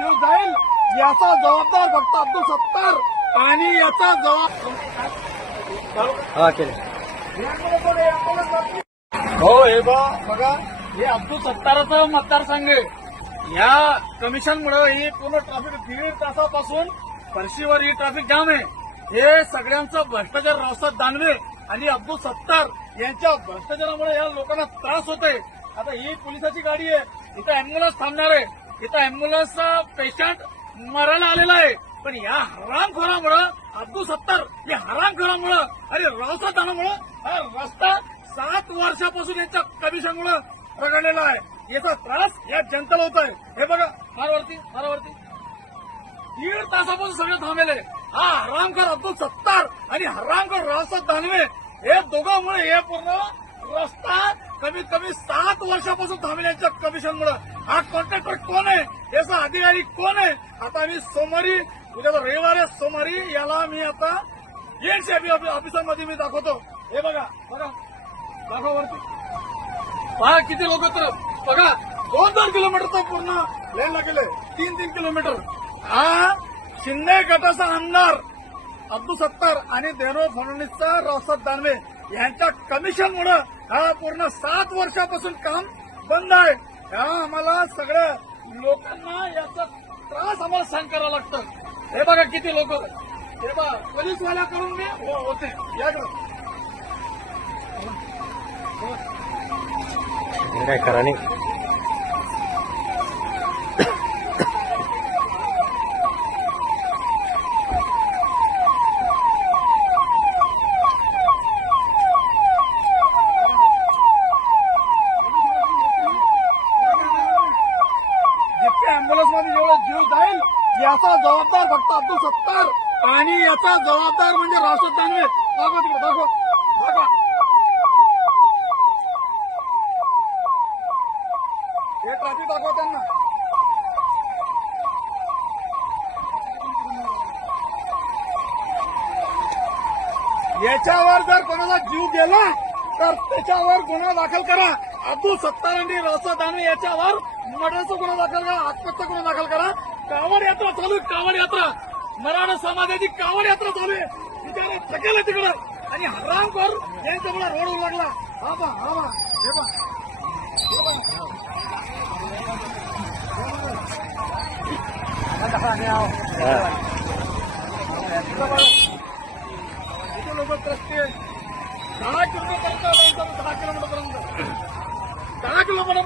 जीव जाईल याचा जबाबदार फक्त अब्दुल सत्तार आणि याचा जबाब हो हे बघा हे अब्दुल सत्ताराचं मतदारसंघ आहे. या कमिशनमुळे ही पूर्ण ट्रॅफिक दीड तासापासून फरशीवर ही ट्रॅफिक जाम आहे. हे सगळ्यांचं भ्रष्टाचार रावसाहेब दानवे आणि अब्दुल सत्तार यांच्या भ्रष्टाचारामुळे या लोकांना त्रास होतोय. आता ही पोलिसाची गाडी आहे. इथं अँब्युलन्स थांबणार आहे. इथं अँब्युलन्सचा पेशंट मरायला आलेला आहे. पण या हरामखोरामुळं अब्दुल सत्तार या हरामखोरामुळं आणि रावसाहेब हा रस्ता सात वर्षापासून यांच्या कमिशनमुळं रगडलेला आहे. याचा त्रास या जनतेला होत आहे हे बघा मारावरती मारावरती. दीड तासापासून सगळे थांबलेले हा हरामखोर अब्दुल सत्तार आणि हरामखोर रावसाहेब दानवे हे दोघांमुळे हे पूर्ण रस्ता कमीत कमी सात वर्षापासून थांबल्याच्या कमिशनमुळे हा कॉन्ट्रॅक्टर कोण आहे? याचा अधिकारी कोण आहे? आता आम्ही सोमवारी उद्या रविवार आहे सोमवारी याला मी आता एनसी ऑफिसरमध्ये मी दाखवतो. हे बघा बघा. दाखवा वरती. पहा किती लोक तर बघा दोन दोन किलोमीटरचं पूर्ण लेनला गेले. तीन तीन किलोमीटर. हा शिंदे गटाचा आमदार अब्दुल सत्तार आणि देवेंद्र फडणवीसचा रावसाहेब दानवे यांच्या कमिशनमुळे हा पूर्ण सात वर्षापासून काम बंद आहे. हा आम्हाला सगळ्या लोकांना याचा त्रास आम्हाला सहन करावा लागतं. हे बघा किती लोक. हे बघा पोलीसवाल्याकडून मी हो, होते. याकडे काय करा जीव जाईल. याचा जबाबदार फक्त अब्दुल सत्तार आणि याचा जबाबदार म्हणजे रावसाहेब दानवे. दाखवा तिकडे दाखवा. दाखवा. हे ट्रॅफिक दाखवा त्यांना. याच्यावर जर कोणाला जीव गेला तर त्याच्यावर गुन्हा दाखल करा. अब्दुल सत्तार आणि रावसाहेब दानवे याच्यावर मर्डरचा गुन्हा दाखल करा आत्महत्या गुन्हा दाखल करा. कावड यात्रा चालू आहे कावड यात्रा. मराठा समाजाची कावड यात्रा चालू आहे. तिच्याने थकेल तिकडं. आणि हरामखोर यांच्यामुळे रोड उलगला हा बा हा बा हे बा. हे. बा. लोक त्रस्ती? दहा किलोमीटर दहा किलोमीटर पर्यंत. दहा किलोमीटर